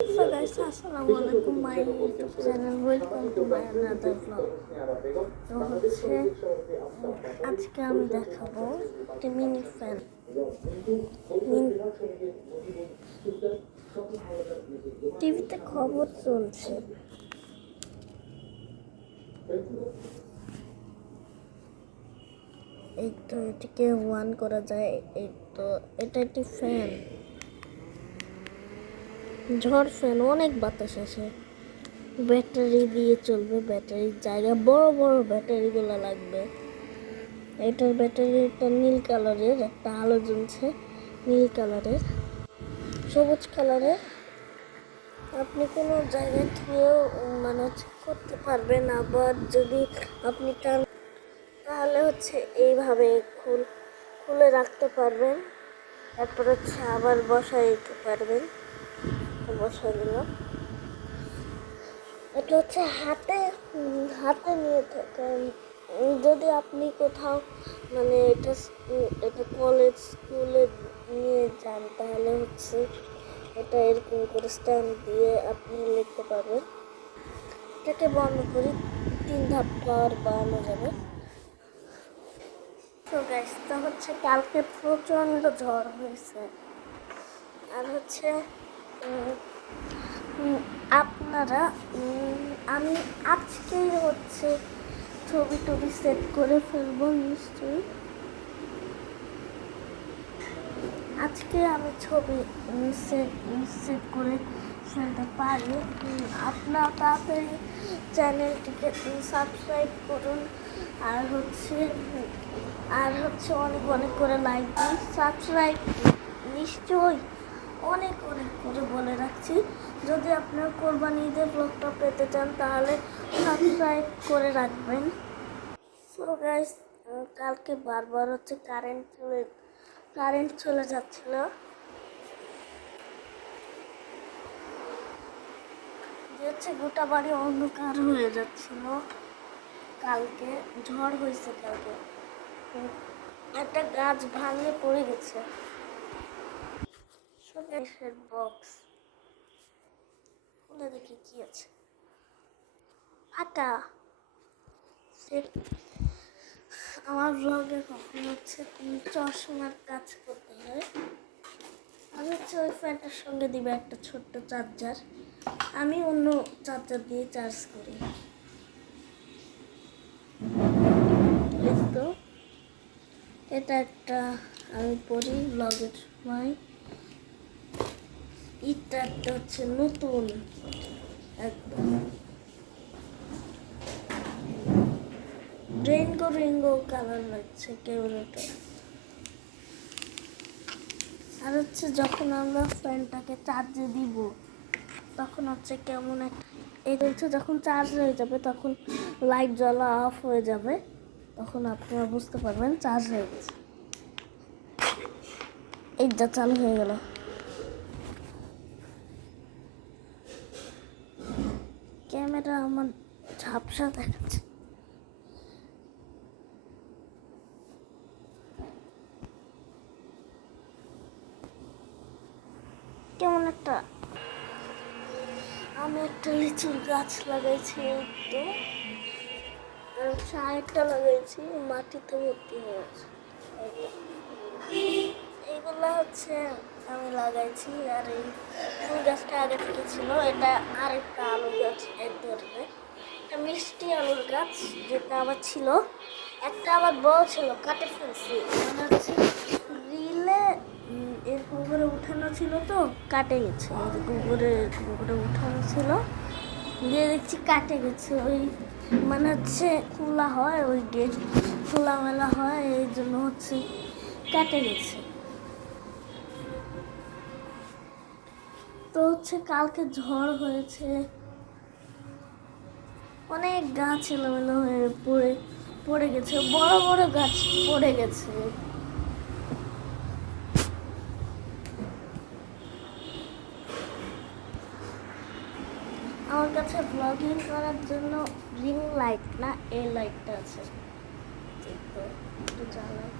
So guys, Assalamualaikum, my YouTube channel. Welcome to my another vlog. তো হচ্ছে আজকে আমি দেখাবো একটা মিনি ফ্যান। টিভিতে খবর চলছে, এই তো এটাকে ওয়ান করা যায়। এই তো এটা একটি ফ্যান, ঝড় ফ্যান, অনেক বাতাস আসে। ব্যাটারি দিয়ে চলবে, ব্যাটারির জায়গা বড় বড় ব্যাটারিগুলো লাগবে। এটার ব্যাটারিটা নীল কালারের, একটা আলো জ্বলছে নীল কালারের, সবুজ কালারের। আপনি কোনো জায়গায় থেকেও মানে করতে পারবেন। আবার যদি আপনি টান তাহলে হচ্ছে এইভাবে খুলে রাখতে পারবেন। তারপর হচ্ছে আবার বসাই দিতে পারবেন। বসাই দিলাম। এটা হচ্ছে হাতে নিয়ে থাকেন। যদি আপনি কোথাও মানে এটা কলেজ স্কুলে নিয়ে যান তাহলে হচ্ছে এটা এরকম করে স্ট্যান্ড দিয়ে আপনি লিখতে পারবেন। এটাকে বন্ধ করি, 3 ধাপ পাওয়ার বাড়ানো যাবে। তো গাইস, তো হচ্ছে কালকে প্রচণ্ড ঝড় হয়েছে। আর হচ্ছে আপনারা আমি আজকেই হচ্ছে ছবি সেট করে ফেলবো নিশ্চয়ই। আজকে আমি ছবি সেট করে ফেলতে পারি। আপনারা তাড়াতাড়ি চ্যানেলটিকে সাবস্ক্রাইব করুন। আর হচ্ছে অনেক অনেক করে লাইক দিন। সাবস্ক্রাইব নিশ্চয়ই অনেক অনেক করে বলে রাখছি। যদি আপনার কোরবানি ঈদের ব্লগটা পেতে চান তাহলে সাবস্ক্রাইব করে রাখবেন। সো গাইস, কালকে বারবার হচ্ছে কারেন্ট চলে যাচ্ছিল। যে হচ্ছে গোটা বাড়ি অন্ধকার হয়ে যাচ্ছিল। কালকে ঝড় হয়েছে, কালকে একটা গাছ ভাঙে পড়ে গেছে। শোকেসের বক্স খুলে দেখি কি আছে, ফাটা। আমার ব্লগে কখন হচ্ছে চশমার কাজ করতে হয়। আমি হচ্ছে ওই ফ্যানটার সঙ্গে দিবে একটা ছোট্ট চার্জার। আমি অন্য চার্জার দিয়ে চার্জ করি। তো এটা একটা আমি পড়ি ব্লগের সময়। এটা একটা হচ্ছে নতুন একদম রেইনবো কালার লাগছে ক্যামেরাটা। আর হচ্ছে যখন আমরা ফ্যানটাকে চার্জে দিব তখন হচ্ছে কেমন একটা এটা হচ্ছে যখন চার্জ হয়ে যাবে তখন লাইট জ্বলা অফ হয়ে যাবে, তখন আপনারা বুঝতে পারবেন চার্জ হয়ে গেছে। এইটা চালু হয়ে গেল। ক্যামেরা আমার ঝাপসা দেখাচ্ছে। কেমন একটা আমি একটা লিচুর গাছ লাগাইছি, তো আর হচ্ছে আরেকটা লাগাইছি, মাটিতে ভর্তি হয়ে আছে। এইগুলা হচ্ছে আমি লাগাইছি। আর এই ফুল গাছটা আগে থেকে ছিল, এটা আরেকটা আলুর গাছ এক ধরনের, একটা মিষ্টি আলুর গাছ, যেটা আবার ছিল একটা আবার বড় ছিল, কাটে ফেলছি। মানে হচ্ছে রিলে এরকম করে উঠানো ছিল, তো কাটে গেছে। গোবরে উঠানো ছিল, দিয়ে দেখছি কাটে গেছে। ওই মানে হচ্ছে খোলা হয়, ওই গেট খোলামেলা হয়, এই জন্য হচ্ছে কেটে গেছে। তো হচ্ছে কালকে ঝড় হয়েছে, অনেক গাছ এলোমেলো হয়ে পড়ে গেছে, বড় বড় গাছ পড়ে গেছে। আমার কাছে ব্লগিং করার জন্য রিং লাইট না, এই লাইটটা আছে, তো একটু জ্বালাই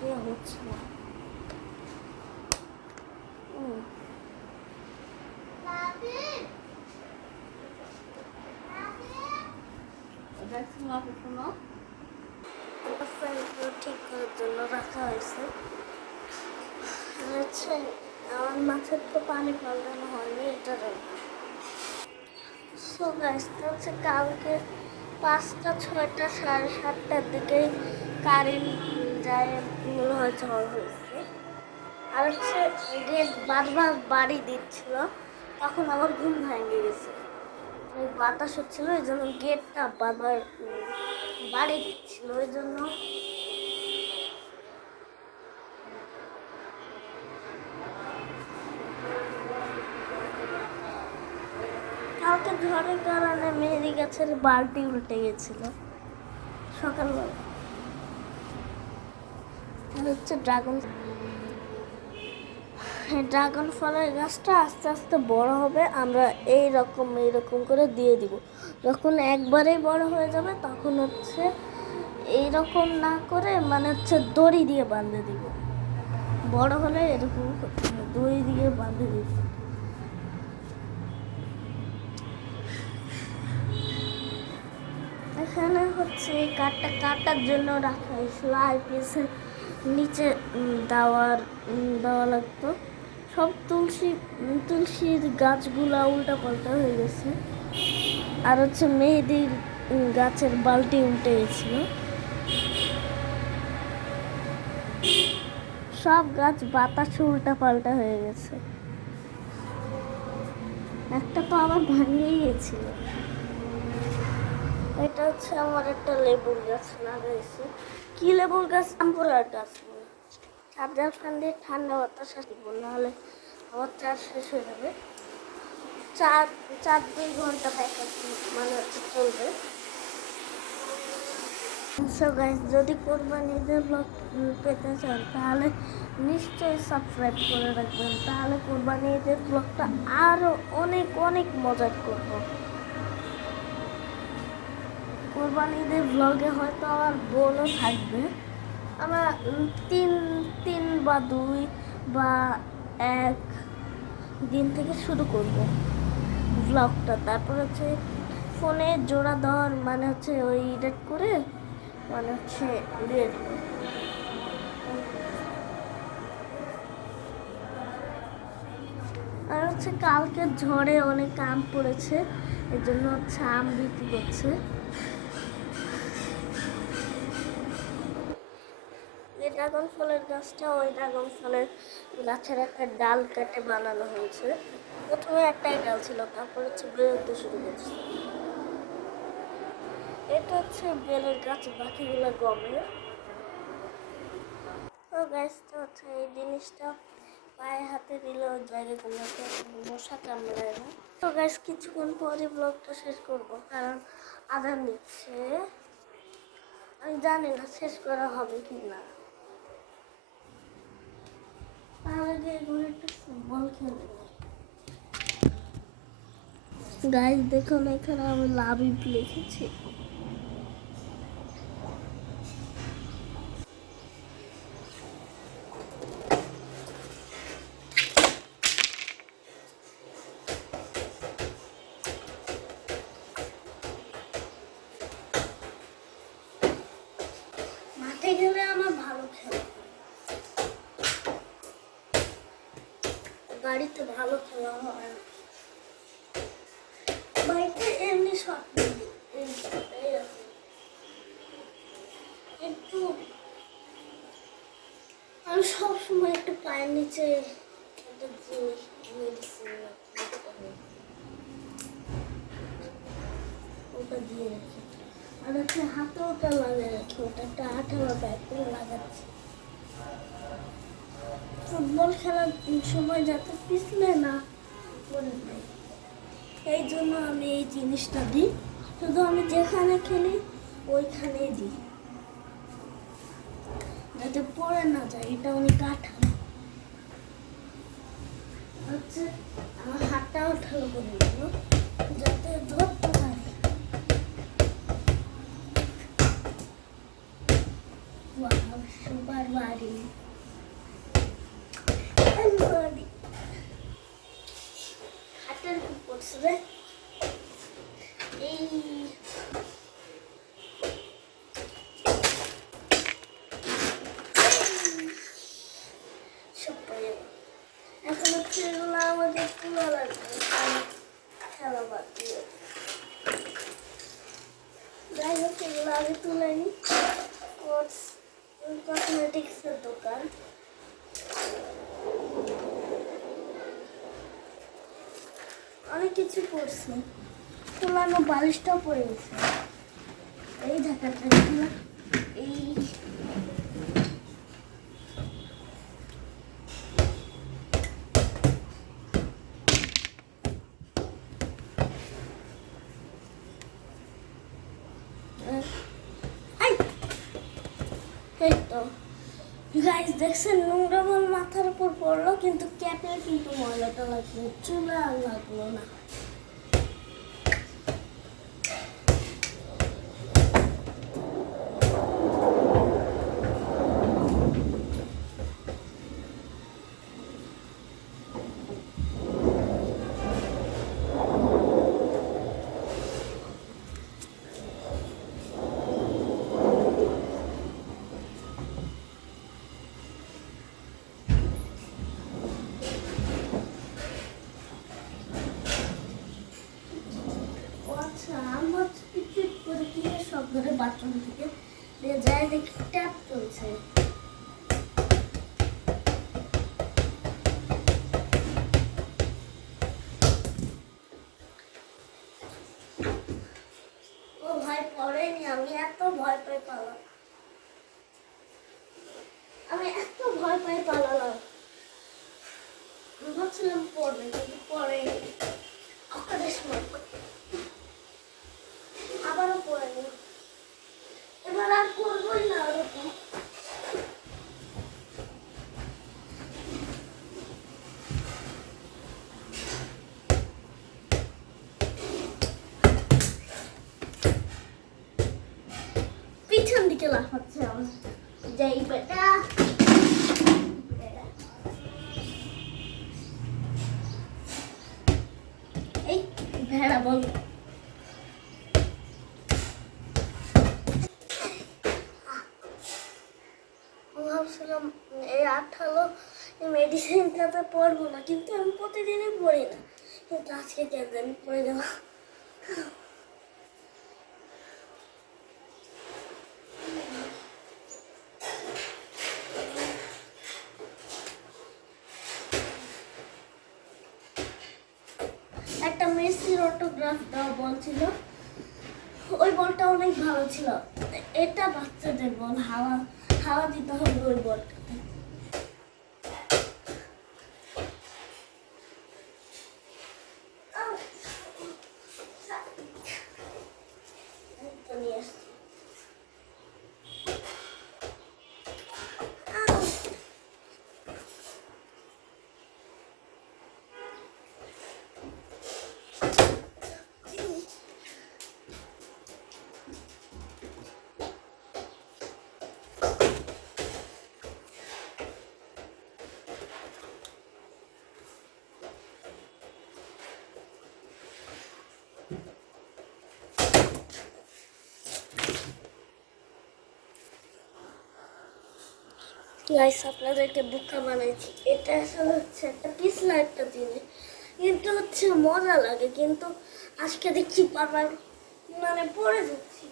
দিয়ে হচ্ছে না। আমার মাছের তো পানি পাল্টানো হয়নি এটা জন্য। সো গাইস হচ্ছে কালকে 5টা 6টা 7:30টার দিকেই কারেন্ট যায় মনে হয় ঝড় হয়েছে। আর হচ্ছে গেট বারবার বাড়ি দিচ্ছিল, তখন আমার ঘুম ভেঙে গেছে। ওই বাতাস হচ্ছিল, এই জন্য গেটটা বারবার বাড়ি দিচ্ছিল, ওই জন্য কালকে ঝড়ের কারণে মেহেদি গাছের বালতি উল্টে গেছিল সকালবেলা। আর হচ্ছে ড্রাগন ফলের গাছটা আস্তে আস্তে বড় হবে, আমরা এইরকম করে দিয়ে দিব। যখন একবারেই বড় হয়ে যাবে তখন হচ্ছে এইরকম না করে মানে হচ্ছে দড়ি দিয়ে বাঁধে দিব। বড় হলে এরকম দড়ি দিয়ে বাঁধে দিব। এখানে হচ্ছে এই কাঠটা কাটার জন্য রাখা হয়েছিল, আইপিএসের নিচে দেওয়া লাগতো। সব তুলসীর গাছগুলা উল্টা পাল্টা হয়ে গেছে। আর হচ্ছে মেহেদির গাছের বালতি উল্টে গেছিল। সব গাছ বাতাসে উল্টা পাল্টা হয়ে গেছে। একটা তো আবার ভাঙিয়ে গেছিল। এটা হচ্ছে আমার একটা লেবুর গাছ লাগাইছি। কি লেবুর গাছ? আমপুরার গাছ। চার্জার ফ্যান দিয়ে ঠান্ডা বাতাস আসব, নাহলে আমার চার্জ শেষ হয়ে যাবে। 4-2 ঘন্টা ব্যাকআপ মানে হচ্ছে চলবে। সো গাইস, যদি কোরবানি ঈদের ব্লগ পেতে চান তাহলে নিশ্চয়ই সাবস্ক্রাইব করে রাখবেন, তাহলে কোরবানি ঈদের ব্লগটা আরও অনেক মজার করব। কোরবানি ঈদের ব্লগে হয়তো আমার বোনও থাকবে। আমরা 3 বা 2 বা 1 দিন থেকে শুরু করব ব্লগটা। তারপর হচ্ছে ফোনে জোড়া দেওয়ার মানে হচ্ছে ওই এডিট করে মানে হচ্ছে দিয়ে দেব। আর হচ্ছে কালকে ঝড়ে অনেক আম পড়েছে, এর জন্য হচ্ছে আম বিক্রি করছে। এই ড্রাগন ফলের গাছটা ওই ড্রাগন ফলের গাছের একটা ডাল কেটে বানানো হয়েছে। প্রথমে একটাই ডাল ছিল, তারপর হচ্ছে বেরোতে শুরু করছে। এটা হচ্ছে বেলের গাছ, বাকিগুলো গমের। তো গাছ তো হচ্ছে এই জিনিসটা পায়ে হাতে দিলে ওই জায়গাগুলোতে মশা কামড়ায় না। তো গাছ কিছুক্ষণ পরে ব্লগটা শেষ করব, কারণ আদান দিচ্ছে। আমি জানি না শেষ করা হবে কি না। তার আগে এগুলো একটু ফুটবল খেলে গাইস দেখুন, এখানে আমি লাভিব লিখেছি। মাঠে গেলে আমার ভালো খেলা, বাড়িতে ভালো খেলা হয়। বাড়িতে এমনি শট একটু আমি সবসময় একটু পায়ের নিচে একটা জিনিস মেডিসিন ওটা দিয়ে রাখি। আর হচ্ছে হাতে ওটা লাগিয়ে রাখি, ওটা একটা আঠালো ব্যাগ করে লাগাচ্ছি। ফুটবল খেলার সময় যাতে পিছলে না পড়ে যায়, এই জন্য আমি এই জিনিসটা দিই। শুধু আমি যেখানে খেলি ওইখানেই দিই, যাতে পড়ে না যায়। এটা অনেক আঠালো, হচ্ছে আমার হাতটাও ঠালো করে দিল যাতে ধরতে পারি। সুপার বাড়ি হাতের খুব পড়ছে রে। এই সব পড়ে এখন হচ্ছে এগুলো আমাদের তোলা লাগবে খেলা বাদ দিয়ে। যাই হোক এগুলো আগে তুলে নিই। কসমেটিক্সের দোকান। অনেক কিছু করছে, তোলানো বালিশটাও পড়ে গেছে। এই ঢাকাটা এই তো গাইস দেখছেন, নোংরা বল মাথার উপর পড়লো কিন্তু ক্যাপে কিন্তু ময়লাটা লাগলো, চুলে আর লাগলো না। ধরে বাথরুম থেকে যায় দেখি ট্যাপ চলছে। ও ভাই পড়েনি, আমি এত ভয় পাই পালাম, আমি এত ভয় পাই পালালাম। ভাবছিলাম পড়বে কিন্তু পড়েনি। আবারও পড়েনি, এবার আর করবোই না ওরকম। পিছন দিকে লাফাচ্ছে আমার, যাই বেটা। এই ভেড়া বল, ভাবছিলাম এই আঠালো মেডিসিনটাতে পড়বো না, কিন্তু আমি প্রতিদিনই পড়ি না, কিন্তু আজকে কেন আমি পড়ে গেলাম। একটা মেসির অটোগ্রাফ দেওয়া বল ছিল, ওই বলটা অনেক ভালো ছিল। এটা বাচ্চাদের বল, হাওয়া হাওয়া দিতে হবে ওই বলটাতে। গাইস আপনাদেরকে বোকা বানাইছি, এটা আসলে হচ্ছে একটা পিছলা একটা জিনিস, কিন্তু হচ্ছে মজা লাগে, কিন্তু আজকে দেখছি বারবার মানে পড়ে যাচ্ছি।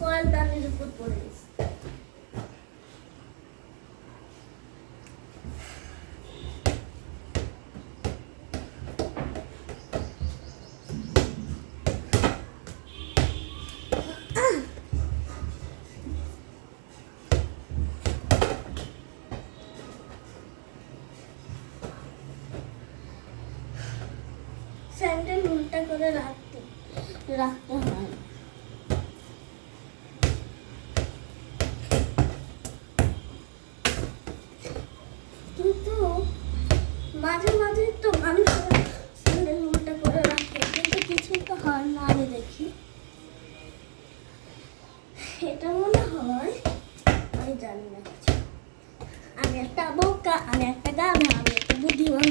কয়েল দানির উপর পড়ে গেছে। স্যান্ডেল উল্টা করে রাখতে হয়। কিন্তু মাঝে মাঝে তো মানুষ স্যান্ডেল উল্টা করে রাখে, কিন্তু কিছুই তো হয় না। আমি দেখি এটা মনে হয়, আমি জানি না কিছু। আমি একটা বোকা, আমি একটা গাধা, আমি একটা বুদ্ধিমান।